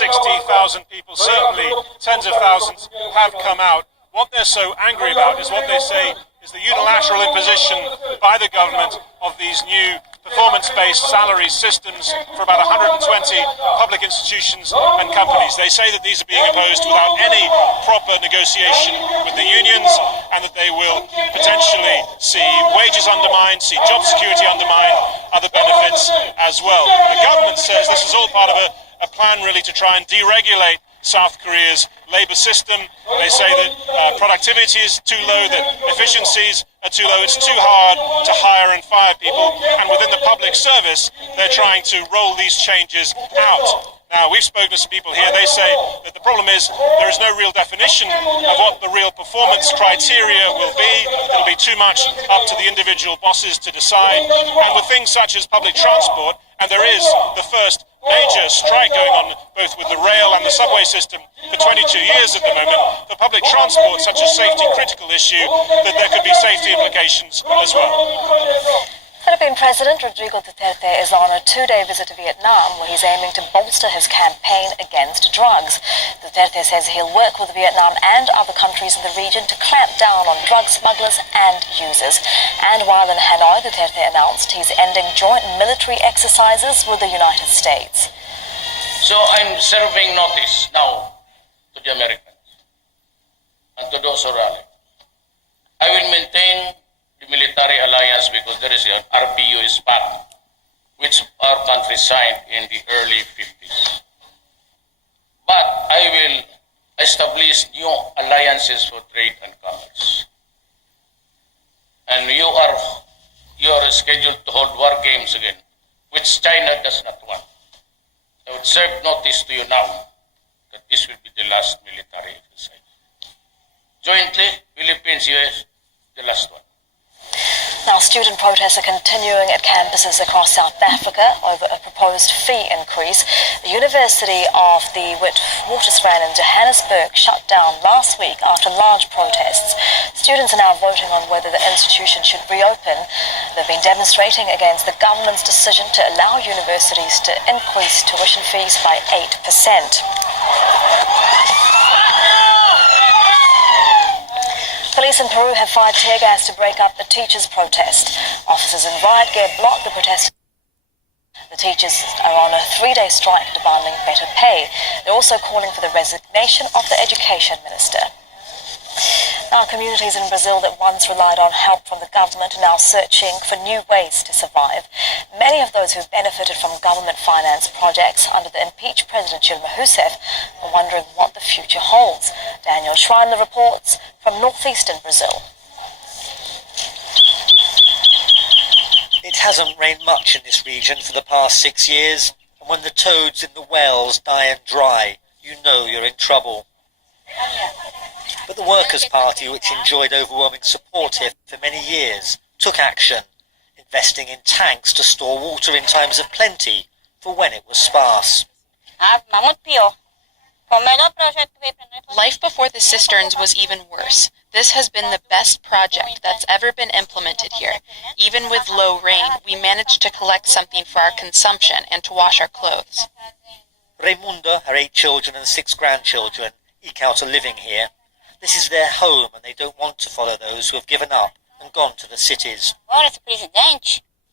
60,000 people, certainly tens of thousands, have come out. What they're so angry about is what they say is the unilateral imposition by the government of these new performance-based salary systems for about 120 public institutions and companies. They say that these are being imposed without any proper negotiation with the unions, and that they will potentially see wages undermined, see job security undermined, other benefits as well. The government says this is all part of a plan really to try and deregulate South Korea's labour system. They say that productivity is too low, that efficiencies are too low, it's too hard to hire and fire people, and within the public service they're trying to roll these changes out. Now, we've spoken to some people here. They say that the problem is there is no real definition of what the real performance criteria will be. It'll be too much up to the individual bosses to decide. And with things such as public transport, and there is the first major strike going on both with the rail and the subway system for 22 years at the moment, for public transport, such a safety critical issue, that there could be safety implications as well. Philippine President Rodrigo Duterte is on a two-day visit to Vietnam, where he's aiming to bolster his campaign against drugs. Duterte says he'll work with Vietnam and other countries in the region to clamp down on drug smugglers and users. And while in Hanoi, Duterte announced he's ending joint military exercises with the United States. So I'm serving notice now to the Americans and to those who rally. I will maintain the military alliance because there is an RPU pact which our country signed in the early 50s. But I will establish new alliances for trade and commerce. And you are scheduled to hold war games again, which China does not want. I would serve notice to you now that this will be the last military exercise. Jointly, Philippines, US, the last one. Now, student protests are continuing at campuses across South Africa over a proposed fee increase. The University of the Witwatersrand in Johannesburg shut down last week after large protests. Students are now voting on whether the institution should reopen. They've been demonstrating against the government's decision to allow universities to increase tuition fees by 8%. Police in Peru have fired tear gas to break up the teachers' protest. Officers in riot gear blocked the protest. The teachers are on a three-day strike demanding better pay. They're also calling for the resignation of the education minister. Now, communities in Brazil that once relied on help from the government are now searching for new ways to survive. Many of those who benefited from government-financed projects under the impeached President Dilma Rousseff are wondering what the future holds. Daniel Schreiner reports from northeastern Brazil. It hasn't rained much in this region for the past 6 years, and when the toads in the wells die and dry, you know you're in trouble. But the Workers' Party, which enjoyed overwhelming support here for many years, took action, investing in tanks to store water in times of plenty for when it was sparse. Life before the cisterns was even worse. This has been the best project that's ever been implemented here. Even with low rain, we managed to collect something for our consumption and to wash our clothes. Raimunda, her 8 children and 6 grandchildren, eke out a living here. This is their home, and they don't want to follow those who have given up and gone to the cities.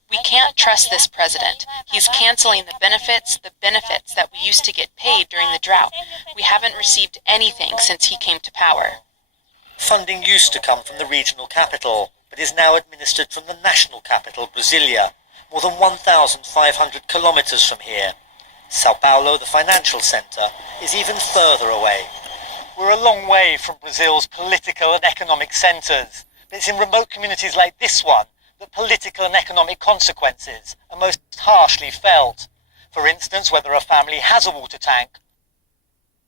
We can't trust this president. He's canceling the benefits that we used to get paid during the drought. We haven't received anything since he came to power. Funding used to come from the regional capital, but is now administered from the national capital, Brasilia, more than 1,500 kilometers from here. Sao Paulo, the financial centre, is even further away. We're a long way from Brazil's political and economic centres, but it's in remote communities like this one that political and economic consequences are most harshly felt. For instance, whether a family has a water tank.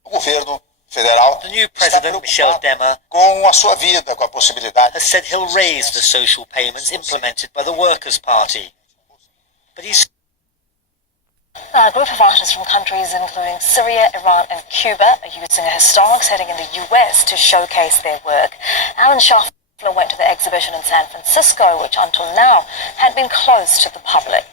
The new president, Michel Temer, has said he'll raise the social payments implemented by the Workers' Party. But he's... A group of artists from countries including Syria, Iran and Cuba are using a historic setting in the US to showcase their work. Alan Schaffler went to the exhibition in San Francisco, which until now had been closed to the public.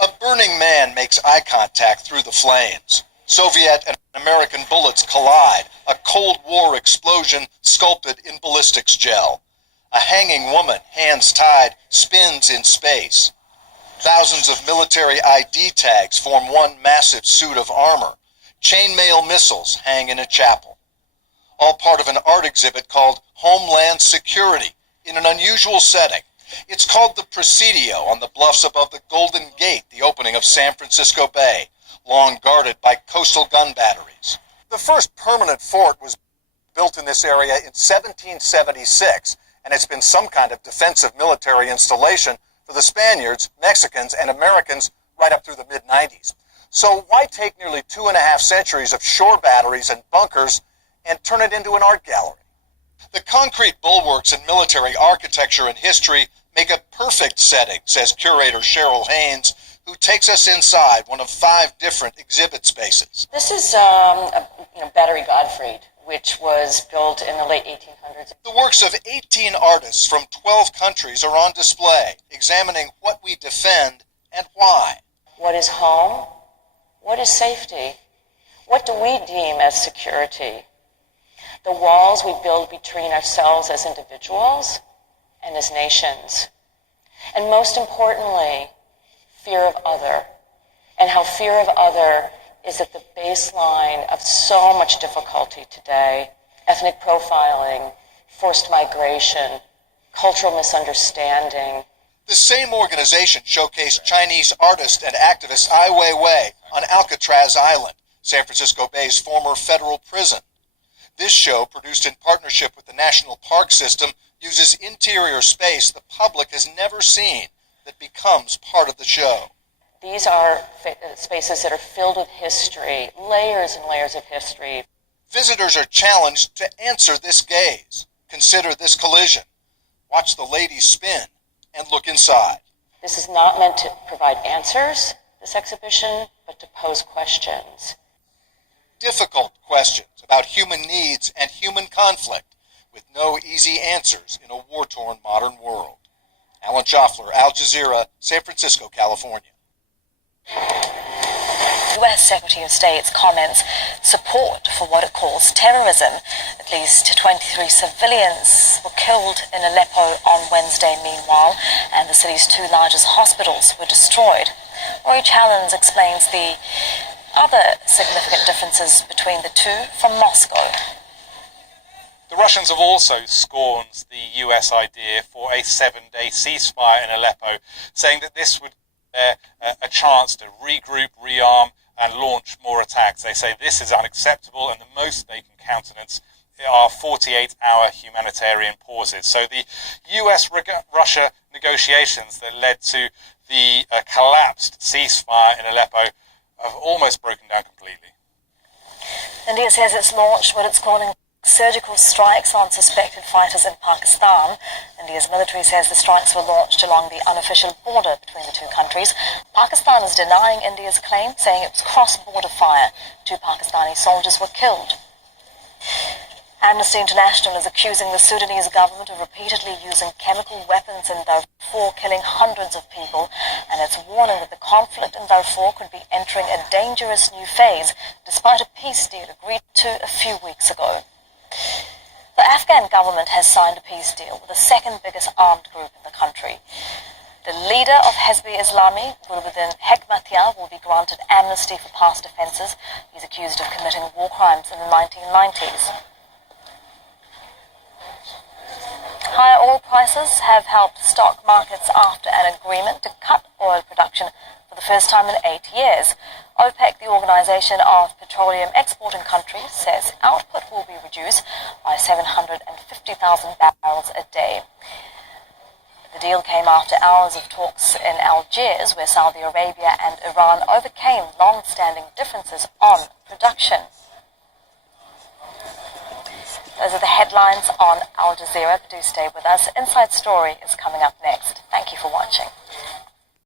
A burning man makes eye contact through the flames. Soviet and American bullets collide, a Cold War explosion sculpted in ballistics gel. A hanging woman, hands tied, spins in space. Thousands of military ID tags form one massive suit of armor. Chainmail missiles hang in a chapel. All part of an art exhibit called Homeland Security in an unusual setting. It's called the Presidio on the bluffs above the Golden Gate, the opening of San Francisco Bay, long guarded by coastal gun batteries. The first permanent fort was built in this area in 1776, and it's been some kind of defensive military installation for the Spaniards, Mexicans, and Americans right up through the mid-90s. So why take nearly 2.5 centuries of shore batteries and bunkers and turn it into an art gallery? The concrete bulwarks in military architecture and history make a perfect setting, says curator Cheryl Haynes, who takes us inside one of 5 different exhibit spaces. This is Battery Godfrey, which was built in the late 1800s. The works of 18 artists from 12 countries are on display, examining what we defend and why. What is home? What is safety? What do we deem as security? The walls we build between ourselves as individuals and as nations. And most importantly, fear of other, and how fear of other is at the baseline of so much difficulty today. Ethnic profiling, forced migration, cultural misunderstanding. The same organization showcased Chinese artist and activist Ai Weiwei on Alcatraz Island, San Francisco Bay's former federal prison. This show, produced in partnership with the National Park System, uses interior space the public has never seen that becomes part of the show. These are spaces that are filled with history, layers and layers of history. Visitors are challenged to answer this gaze, consider this collision, watch the ladies spin, and look inside. This is not meant to provide answers, this exhibition, but to pose questions. Difficult questions about human needs and human conflict, with no easy answers in a war-torn modern world. Alan Schaffler, Al Jazeera, San Francisco, California. U.S. Secretary of State's comments support for what it calls terrorism. At least 23 civilians were killed in Aleppo on Wednesday, meanwhile, and the city's 2 largest hospitals were destroyed. Rory Challens explains the other significant differences between the two from Moscow. The Russians have also scorned the US idea for a 7-day ceasefire in Aleppo, saying that this would a chance to regroup, rearm, and launch more attacks. They say this is unacceptable, and the most they can countenance are 48-hour humanitarian pauses. So the US-Russia negotiations that led to the collapsed ceasefire in Aleppo have almost broken down completely. India says it's launched what it's calling surgical strikes on suspected fighters in Pakistan. India's military says the strikes were launched along the unofficial border between the two countries. Pakistan is denying India's claim, saying it was cross-border fire. 2 Pakistani soldiers were killed. Amnesty International is accusing the Sudanese government of repeatedly using chemical weapons in Darfur, killing hundreds of people, and it's warning that the conflict in Darfur could be entering a dangerous new phase, despite a peace deal agreed to a few weeks ago. The Afghan government has signed a peace deal with the second biggest armed group in the country. The leader of Hezb-e Islami, Gulbuddin Hekmatyar, will be granted amnesty for past offences. He's accused of committing war crimes in the 1990s. Higher oil prices have helped stock markets after an agreement to cut oil production for the first time in 8 years. OPEC, the Organization of Petroleum Exporting Countries, says output will be reduced by 750,000 barrels a day. The deal came after hours of talks in Algiers, where Saudi Arabia and Iran overcame long-standing differences on production. Those are the headlines on Al Jazeera. Do stay with us. Inside Story is coming up next. Thank you for watching.